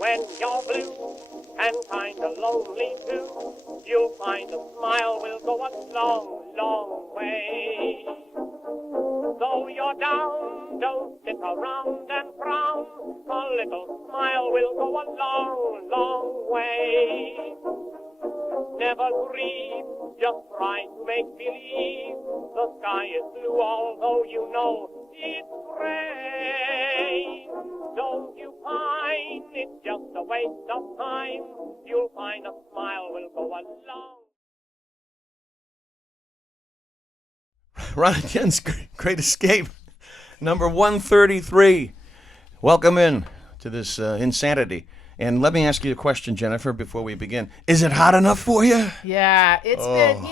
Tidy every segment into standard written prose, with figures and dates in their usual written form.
When you're blue and kinda lonely too, you'll find a smile will go a long, long way. Though you're down, don't sit around and frown. A little smile will go a long, long way. Never grieve, just try to make believe the sky is blue, although you know it's gray. Don't you pine, it's just a waste of time. You'll find a smile will go a long. Ron and Jen's Great Escape, number 133. Welcome in to this insanity. And let me ask you a question, Jennifer, before we begin. Is it hot enough for you? Yeah, it's been,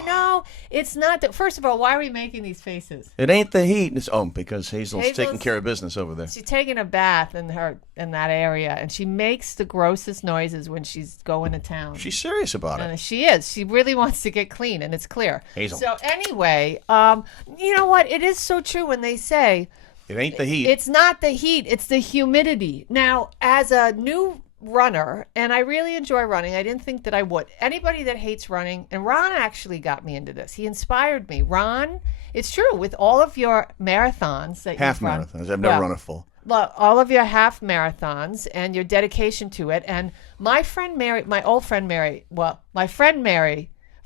it's not that. First of all, why are we making these faces? It ain't the heat. It's because Hazel's taking care of business over there. She's taking a bath in that area, and she makes the grossest noises when she's going to town. She's serious about it. And she is. She really wants to get clean, and it's clear. Hazel. So anyway, you know what? It is so true when they say it ain't the heat. It's not the heat. It's the humidity. Now, as a new runner, and I really enjoy running. I didn't think that I would. Anybody that hates running, and Ron actually got me into this. He inspired me. Ron, it's true, with all of your marathons that half marathons. I've never run a full. Well, all of your half marathons and your dedication to it. And my friend Mary, my friend Mary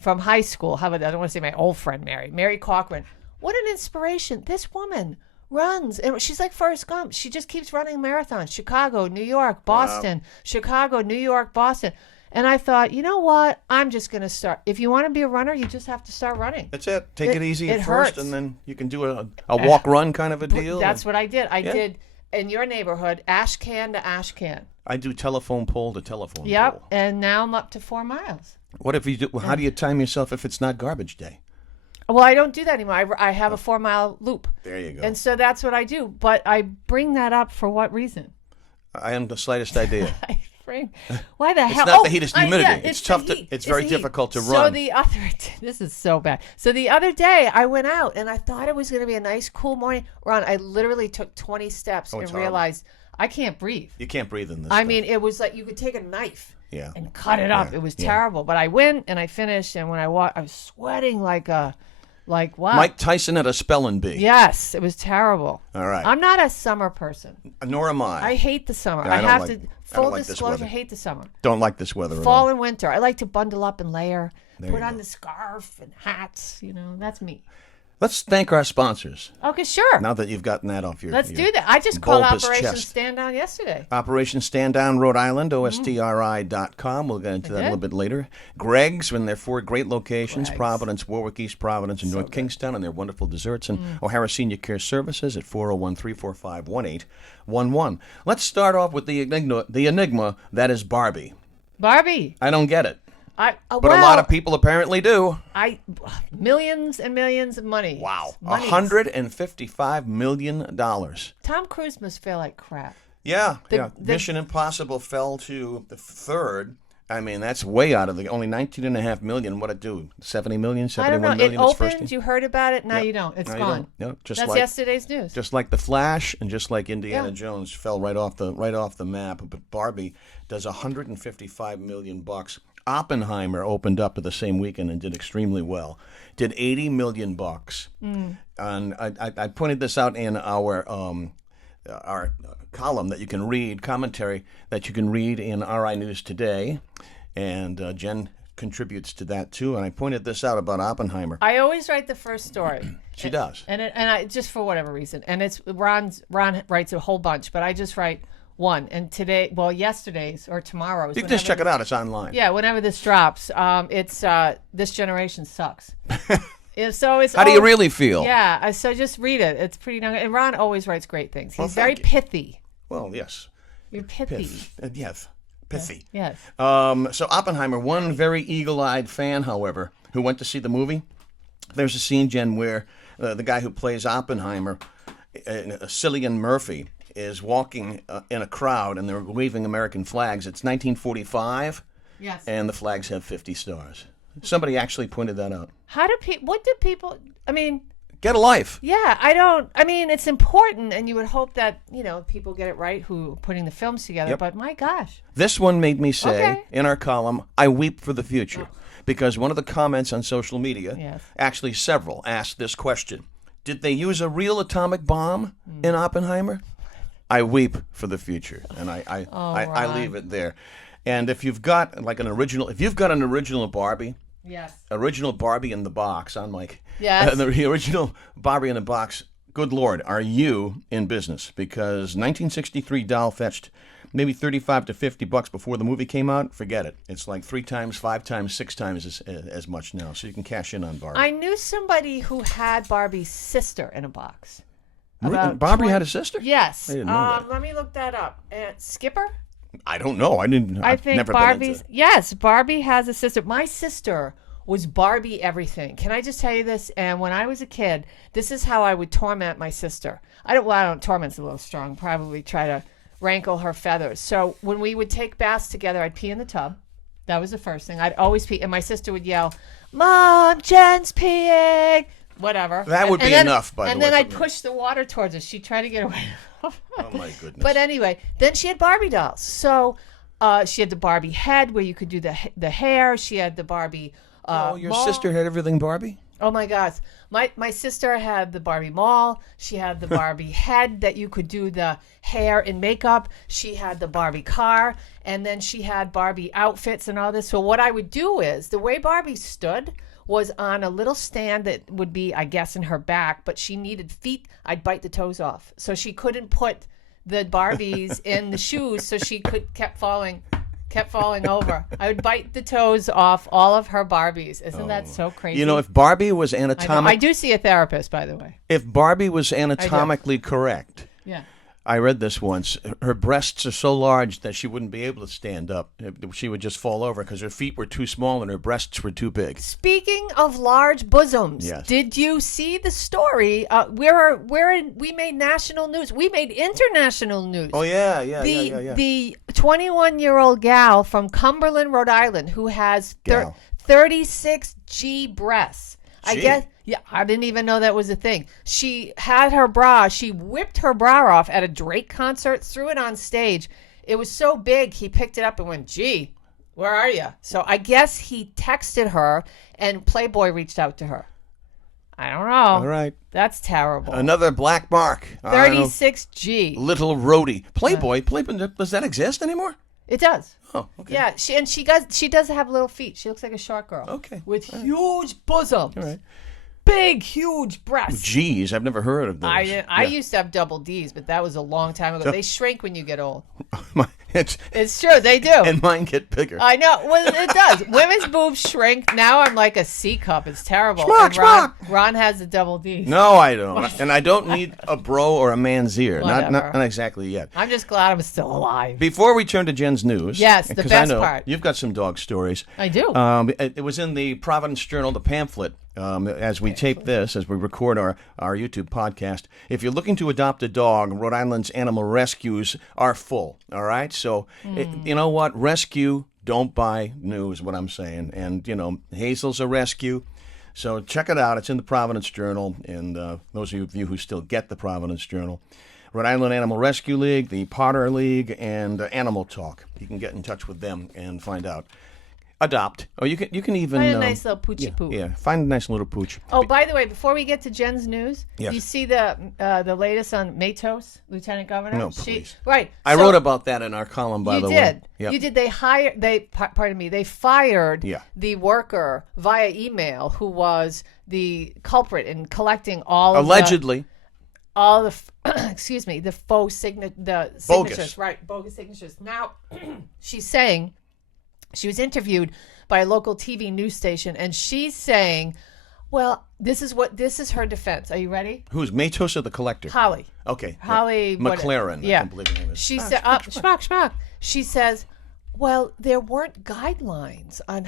from high school, I don't want to say my old friend Mary Cochran. What an inspiration. This woman runs, and she's like Forrest Gump. She just keeps running marathons. Chicago, New York, Boston. Wow. Chicago, New York, Boston. And I thought, you know what? I'm just going to start. If you want to be a runner, you just have to start running. That's it. Take it easy at hurts. first, and then you can do a walk-run kind of a deal. That's what I did. I did in your neighborhood, ash can to ash can. I do telephone pole to telephone pole. Yep, and now I'm up to 4 miles. What if you do? How do you time yourself if it's not garbage day? Well, I don't do that anymore. I have a 4 mile loop. There you go. And so that's what I do. But I bring that up for what reason? I haven't the slightest idea. Why the hell? It's not the heat, it's the humidity. It's tough. It's very difficult to run. This is so bad. So the other day I went out and I thought it was going to be a nice, cool morning. Ron, I literally took 20 steps and realized I can't breathe. You can't breathe in this. I mean, it was like you could take a knife and cut it up. Yeah. It was terrible. But I went and I finished, and when I walked, I was sweating like what? Mike Tyson at a spelling bee. Yes, it was terrible. All right. I'm not a summer person. Nor am I. I hate the summer. Yeah, I have to full disclosure. Hate the summer. Don't like this weather at all. Fall and winter. I like to bundle up and layer. There put on the scarf and hats. That's me. Let's thank our sponsors. Okay, sure. Now that you've gotten that off your Let's do that. I just called Operation chest. Stand Down yesterday. Operation Stand Down, Rhode Island, ostri.com. We'll get into that a little bit later. Greg's, in their 4 great locations, Providence, Warwick, East Providence, and North Kingstown, and their wonderful desserts. And O'Hara Senior Care Services at 401-345-1811. Let's start off with the enigma that is Barbie. Barbie. I don't get it. But a lot of people apparently do. Millions and millions of money. Wow. $155 million. Tom Cruise must feel like crap. Yeah. Mission Impossible fell to the 3rd. I mean, that's way out of only $19.5 million. What'd it do? $70 million, $71 million? I don't know. It opened. You heard about it. Now you don't. It's gone. No, that's yesterday's news. Just like The Flash and just like Indiana Jones fell right off the map. But Barbie does $155 million. Oppenheimer opened up the same weekend and did extremely well. Did $80 million. And I pointed this out in our column that you can read, commentary that you can read in RI News Today. And Jen contributes to that too. And I pointed this out about Oppenheimer. I always write the first story. She does. And I just for whatever reason. And it's Ron writes a whole bunch, but I just write one. And yesterday's or tomorrow's. You can just check it out. It's online. Yeah, whenever this drops. It's This Generation Sucks. So it's How do you really feel? Yeah, so just read it. It's pretty darn good. And Ron always writes great things. He's very pithy. Well, yes. You're pithy. Yes. Pithy. Yes. So Oppenheimer, one very eagle-eyed fan, however, who went to see the movie. There's a scene, Jen, where the guy who plays Oppenheimer, Cillian Murphy, is walking in a crowd, and they're waving American flags. It's 1945, yes, and the flags have 50 stars. Somebody actually pointed that out. What do people? I mean, Get a life. Yeah, I mean, it's important, and you would hope that, people get it right who are putting the films together, Yep. but my gosh. This one made me say, Okay. in our column, I weep for the future. Because one of the comments on social media, Yes. actually several, asked this question. Did they use a real atomic bomb in Oppenheimer? I weep for the future, and I Ron. leave it there. And if you've got an original Barbie, Yes. original Barbie in the box on Mike. Yes. The original Barbie in the box. Good Lord, are you in business? Because 1963 doll fetched maybe $35 to $50 before the movie came out. Forget it. It's like 3 times, 5 times, 6 times as much now. So you can cash in on Barbie. I knew somebody who had Barbie's sister in a box. Barbie About had a sister? Yes. I didn't know that. Let me look that up. Skipper? I don't know. I think never Barbie's. Yes, Barbie has a sister. My sister was Barbie everything. Can I just tell you this? And when I was a kid, this is how I would torment my sister. I don't torment's a little strong. Probably try to rankle her feathers. So when we would take baths together, I'd pee in the tub. That was the first thing. I'd always pee, and my sister would yell, "Mom, Jen's peeing." Whatever. That would be enough, by the way. And then I'd for me. push the water towards her. She'd try to get away. Oh, my goodness. But anyway, then she had Barbie dolls. So she had the Barbie head where you could do the hair. She had the Barbie your mall. sister had everything Barbie? Oh, my gosh. My sister had the Barbie mall. She had the Barbie head that you could do the hair and makeup. She had the Barbie car. And then she had Barbie outfits and all this. So what I would do is, the way Barbie stood was on a little stand that would be, I guess, in her back, but she needed feet. I'd bite the toes off. So she couldn't put the Barbies in the shoes, so she kept falling over. I would bite the toes off all of her Barbies. Isn't that so crazy? If Barbie was I know. anatomically... I do see a therapist, by the way. If Barbie was anatomically correct... Yeah. I read this once. Her breasts are so large that she wouldn't be able to stand up. She would just fall over because her feet were too small and her breasts were too big. Speaking of large bosoms, Yes. Did you see the story? We made national news. We made international news. Oh, yeah. The 21-year-old gal from Cumberland, Rhode Island, who has Gal. 36 G breasts. I Gee. guess. Yeah, I didn't even know that was a thing. She had her bra. She whipped her bra off at a Drake concert, threw it on stage. It was so big, he picked it up and went, "Gee, where are you?" So I guess he texted her, and Playboy reached out to her. I don't know. All right. That's terrible. Another black mark. 36G. Little roadie. Playboy, does that exist anymore? It does. Oh, okay. Yeah, she does have little feet. She looks like a short girl. Okay. With huge bosoms. All right. Big, huge breasts. Geez, I've never heard of those. I used to have double D's, but that was a long time ago. They shrink when you get old. It's, It's true, they do. and mine get bigger. I know. Well, it does. Women's boobs shrink. Now I'm like a C cup. It's terrible. Schmuck, And Ron has a double D. No, I don't. And I don't need a bro or a man's ear. Not Whatever. exactly yet. I'm just glad I'm still alive. Before we turn to Jen's news. Yes, the 'cause best I know part. You've got some dog stories. I do. It was in the Providence Journal, the pamphlet, as we tape this, as we record our YouTube podcast. If you're looking to adopt a dog, Rhode Island's animal rescues are full, all right? So, you know what? Rescue, don't buy new is what I'm saying. And, Hazel's a rescue. So check it out. It's in the Providence Journal, and those of you who still get the Providence Journal. Rhode Island Animal Rescue League, the Potter League, and Animal Talk. You can get in touch with them and find out. Adopt. Oh, you can even Find a nice little poochie poo. Yeah, find a nice little pooch. Oh, by the way, before we get to Jen's news, Yes. do you see the latest on Matos, Lieutenant Governor? No, please. Right. I So wrote about that in our column, by the way. You did. Yep. You did. They fired Yeah. the worker via email who was the culprit in collecting all Allegedly. excuse me, the faux signatures, Bogus. right? Bogus signatures. Now, she's saying. She was interviewed by a local TV news station, and she's saying, well, this is her defense. Are you ready? Who's Matos or the collector? Holly. Okay. Holly. what- McLaren. Yeah. I believe her name is. She said, schmuck. She says, well, there weren't guidelines on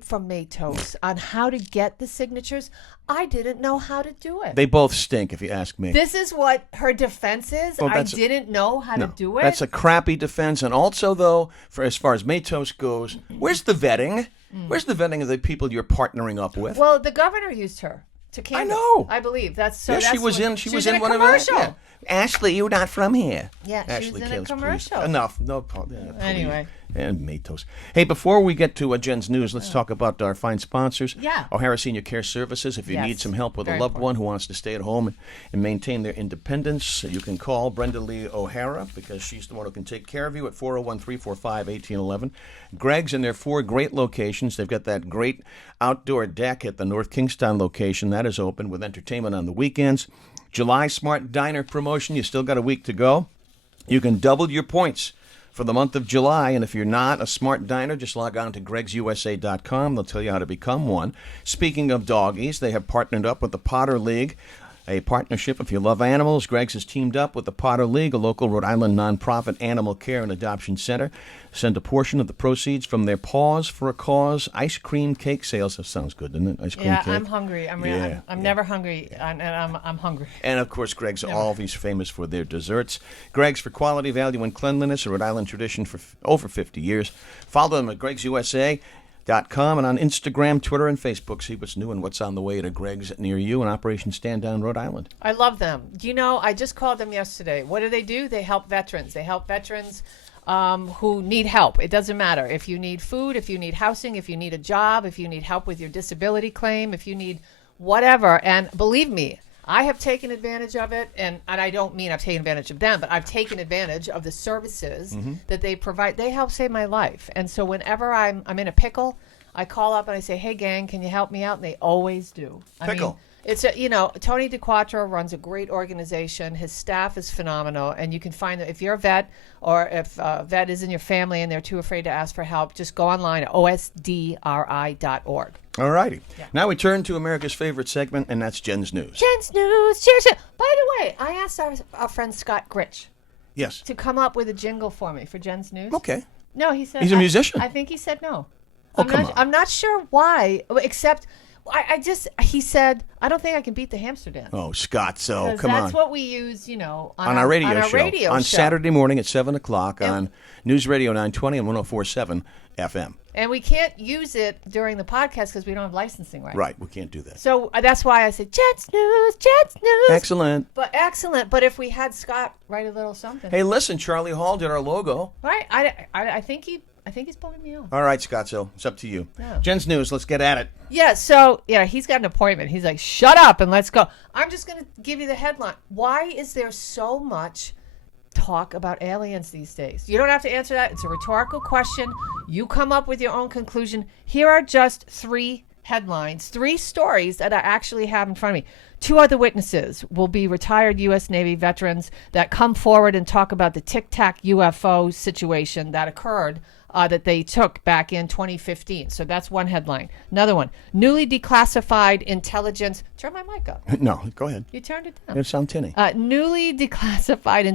from Matos on how to get the signatures. I didn't know how to do it. They both stink, if you ask me. This is what her defense is. Well, I didn't know how to do it. That's a crappy defense. And also, though, for as far as Matos goes, where's the vetting? Where's the vetting of the people you're partnering up with? Well, the governor used her. to Candace. know. I believe that's so. Yeah, that's she was when- in. She was in a one commercial. of them. Yeah. Ashley, you're not from here. Yeah, she Ashley was in a Kale's commercial. police. Enough. No. Anyway. And Matos. Hey, before we get to Jen's news, let's talk about our fine sponsors. Yeah. O'Hara Senior Care Services. If you Yes. need some help with Very a loved important. one who wants to stay at home and maintain their independence, you can call Brenda Lee O'Hara because she's the one who can take care of you at 401-345-1811. Greg's in their 4 great locations. They've got that great outdoor deck at the North Kingstown location. That is open with entertainment on the weekends. July Smart Diner promotion. You still got a week to go. You can double your points for the month of July, and if you're not a Smart Diner, just log on to gregsusa.com. They'll tell you how to become one. Speaking of doggies, they have partnered up with the Potter League, a partnership if you love animals. Greg's has teamed up with the Potter League, a local Rhode Island nonprofit animal care and adoption center. Send a portion of the proceeds from their Paws for a Cause ice cream cake sales. That sounds good, doesn't it? Ice cream Yeah, cake. I'm hungry. I'm never hungry, and I'm hungry. And, of course, Greg's always famous for their desserts. Greg's for quality, value, and cleanliness, a Rhode Island tradition for over 50 years. Follow them at gregsusa.com and on Instagram, Twitter, and Facebook. See what's new and what's on the way to Greg's near you in Operation Stand Down, Rhode Island. I love them. You know, I just called them yesterday. What do? They help veterans. They help veterans who need help. It doesn't matter if you need food, if you need housing, if you need a job, if you need help with your disability claim, if you need whatever. And believe me, I have taken advantage of it, and I don't mean I've taken advantage of them, but I've taken advantage of the services that they provide. They help save my life. And so whenever I'm in a pickle, I call up and I say, hey, gang, can you help me out? And they always do. Pickle. It's Tony DeQuattro runs a great organization. His staff is phenomenal, and you can find them if you're a vet or if a vet is in your family and they're too afraid to ask for help. Just go online at osdri.org. All righty. Yeah. Now we turn to America's favorite segment, and that's Jen's News. Jen's News. Cheers. By the way, I asked our friend Scott Gritch Yes. to come up with a jingle for me for Jen's News. Okay. No, he said he's a musician. I think he said no. Oh, come on. I'm not sure why, except he said, I don't think I can beat the hamster dance. Oh, Scott, so come that's on. what we use, on our radio show. Radio on show. Saturday morning at 7 o'clock on News Radio 920 and 104.7 FM. And we can't use it during the podcast because we don't have licensing rights. Right, we can't do that. So that's why I said, Jen's News. Excellent. Excellent. But if we had Scott write a little something. Hey, listen, Charlie Hall did our logo. Right. I think he's pulling me off. All right, Scott, so it's up to you. Yeah. Jen's News, let's get at it. Yeah, so, he's got an appointment. He's like, shut up and let's go. I'm just going to give you the headline. Why is there so much talk about aliens these days? You don't have to answer that. It's a rhetorical question. You come up with your own conclusion. Here are just 3 headlines, 3 stories that I actually have in front of me. 2 other witnesses will be retired U.S. Navy veterans that come forward and talk about the Tic Tac UFO situation that occurred that they took back in 2015. So that's one headline. Another one, newly declassified intelligence. Turn my mic up. No, go ahead. You turned it down. It sounds tinny. Newly declassified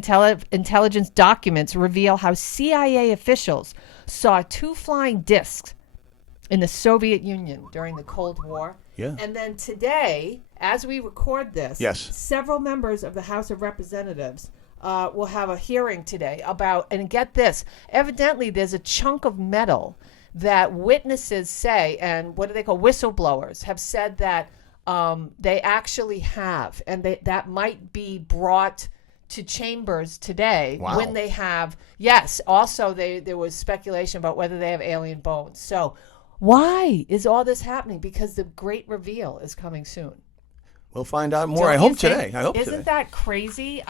intelligence documents reveal how CIA officials saw 2 flying discs in the Soviet Union during the Cold War. Yeah. And then today, as we record this, yes, several members of the House of Representatives will have a hearing today about, and get this, evidently there's a chunk of metal that witnesses say, and what do they call whistleblowers, have said that they actually have, and that might be brought to chambers today. Wow. When they have, yes, also there was speculation about whether they have alien bones. So why is all this happening? Because the great reveal is coming soon. We'll find out more. Don't I you hope think? today. I hope Isn't today. that crazy?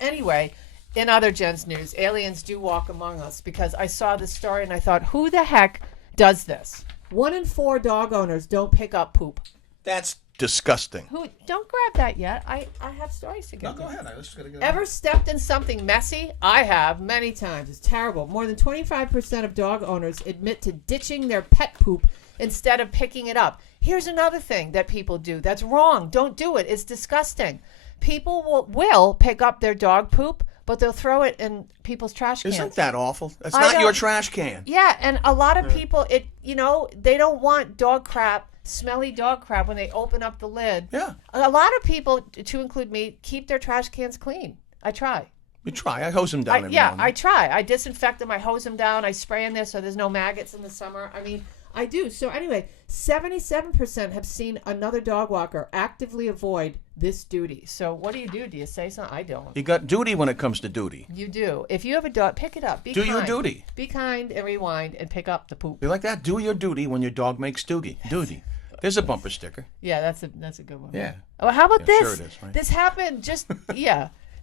Anyway, in other Jen's News, aliens do walk among us, because I saw this story and I thought, who the heck does this? 1 in 4 dog owners don't pick up poop. That's disgusting. Don't grab that yet. I have stories to get to. Go ahead. I just gotta get Ever stepped in something messy? I have, many times. It's terrible. More than 25% of dog owners admit to ditching their pet poop instead of picking it up. Here's another thing that people do that's wrong. Don't do it. It's disgusting. People will pick up their dog poop, but they'll throw it in people's trash cans. Isn't that awful? That's I not don't- your trash can. Yeah, and a lot of people, they don't want dog crap, smelly dog crap, when they open up the lid. Yeah. A lot of people, to include me, keep their trash cans clean. I try. You try. I hose them down every now and I then. try. I disinfect them. I hose them down. I spray in there so there's no maggots in the summer. I mean, I do. So anyway, 77% have seen another dog walker actively avoid this duty. So what do? Do you say something? I don't. You got duty when it comes to duty. You do. If you have a dog, pick it up. Do your duty. Be kind and rewind and pick up the poop. You like that? Do your duty when your dog makes duty. Duty. There's a bumper sticker. Yeah, that's a good one. Yeah. Oh, how about this? Sure it is, right? This happened just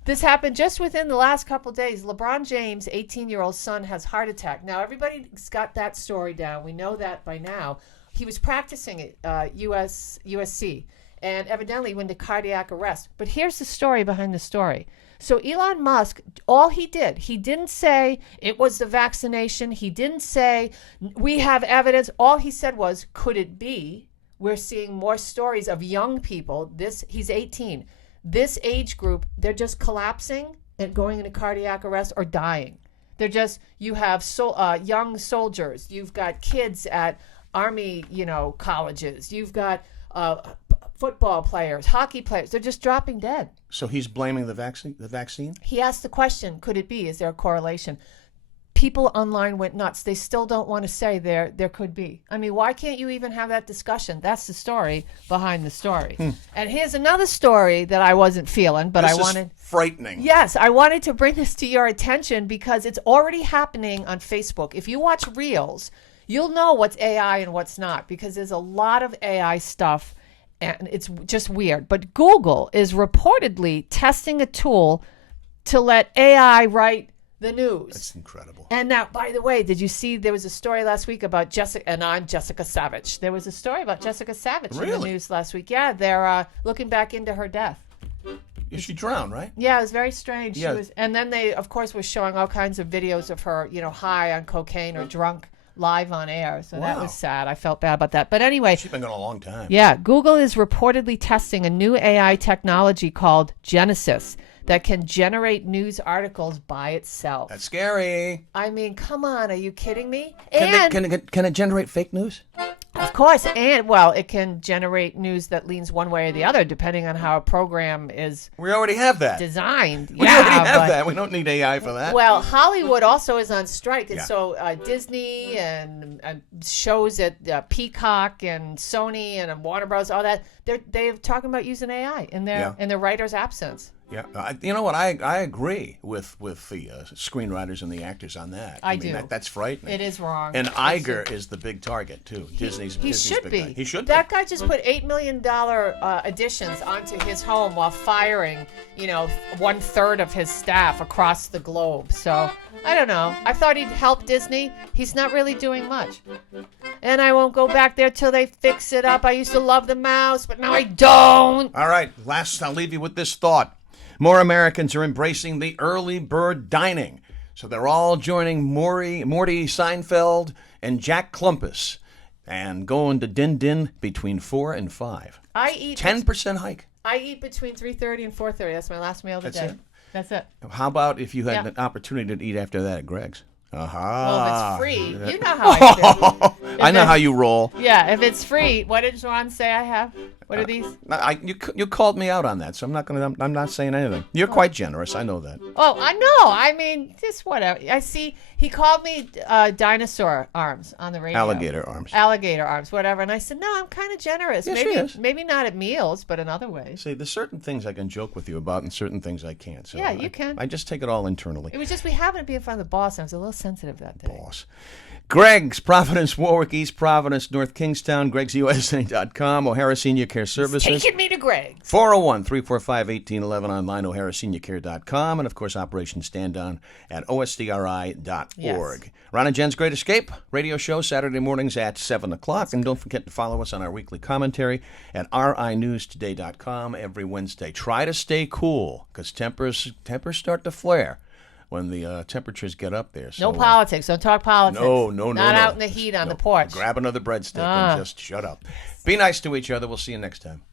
This happened just within the last couple of days. LeBron James' 18-year-old son has heart attack. Now everybody's got that story down. We know that by now. He was practicing at USC and evidently went to cardiac arrest. But here's the story behind the story. So Elon Musk, all he didn't say it was the vaccination. He didn't say we have evidence. All he said was, could it be? We're seeing more stories of young people. He's 18. This age group, they're just collapsing and going into cardiac arrest or dying. You have young soldiers. You've got kids at army, colleges. You've got football players, hockey players. They're just dropping dead. So he's blaming the vaccine? He asked the question, could it be? Is there a correlation? People online went nuts. They still don't want to say there could be. I mean, why can't you even have that discussion? That's the story behind the story. And here's another story that I wasn't feeling, but This is frightening. Yes, I wanted to bring this to your attention because it's already happening on Facebook. If you watch Reels, you'll know what's AI and what's not because there's a lot of AI stuff and it's just weird. But Google is reportedly testing a tool to let AI write the news. That's incredible. And now, by the way, did you see there was a story last week about Jessica, and I'm Jessica Savage. There was a story about Jessica Savage in the news last week. Yeah, they're looking back into her death. Yeah, she drowned, right? Yeah, it was very strange. Yeah. She was, and then they, of course, were showing all kinds of videos of her, high on cocaine or drunk live on air. So that was sad. I felt bad about that. But anyway. She's been gone a long time. Yeah, Google is reportedly testing a new AI technology called Genesis that can generate news articles by itself. That's scary. I mean, come on, are you kidding me? Can it generate fake news? Of course, and well, it can generate news that leans one way or the other, depending on how a program is. We already have that. Designed. We already have that. We don't need AI for that. Well, Hollywood also is on strike, and so Disney and shows at Peacock and Sony and Warner Bros. All that they're talking about using AI in their writers' absence. Yeah, you know what? I agree with the screenwriters and the actors on that. I do. That's frightening. It is wrong. And Iger is the big target too. Disney's should big be. guy. He should be. That guy just put $8 million additions onto his home while firing, 1/3 of his staff across the globe. So I don't know. I thought he'd help Disney. He's not really doing much. And I won't go back there till they fix it up. I used to love the mouse, but now I don't. All right. Last, I'll leave you with this thought. More Americans are embracing the early bird dining. So they're all joining Morty Seinfeld and Jack Klumpus and going to Din Din between 4 and 5. I eat 10% hike. I eat between 3:30 and 4:30. That's my last meal of the day. It? That's it. How about if you had an opportunity to eat after that at Greg's? Well, if it's free, you know how I do. I know how you roll. Yeah, if it's free, what did Ron say I have? What are these? You called me out on that, so I'm not saying anything. You're quite generous. I know that. Oh, I know. I mean, just whatever. I see. He called me dinosaur arms on the radio. Alligator arms, whatever. And I said, no, I'm kind of generous. Yes, maybe not at meals, but in other ways. See, there's certain things I can joke with you about, and certain things I can't. So yeah, you can. I just take it all internally. It was just we happened to be in front of the boss, and I was a little sensitive that day. Boss. Greg's, Providence, Warwick, East Providence, North Kingstown, Greg'sUSA.com, O'Hara Senior Care Services. Taking me to Greg's. 401-345-1811 online, O'HaraSeniorCare.com, and of course, Operation Stand Down at OSDRI.org. Yes. Ron and Jen's Great Escape radio show Saturday mornings at 7 o'clock. And don't forget to follow us on our weekly commentary at RINewsToday.com every Wednesday. Try to stay cool because tempers start to flare when the temperatures get up there. So, no politics. Don't talk politics. No. Not out in the heat on the porch. Grab another breadstick and just shut up. Be nice to each other. We'll see you next time.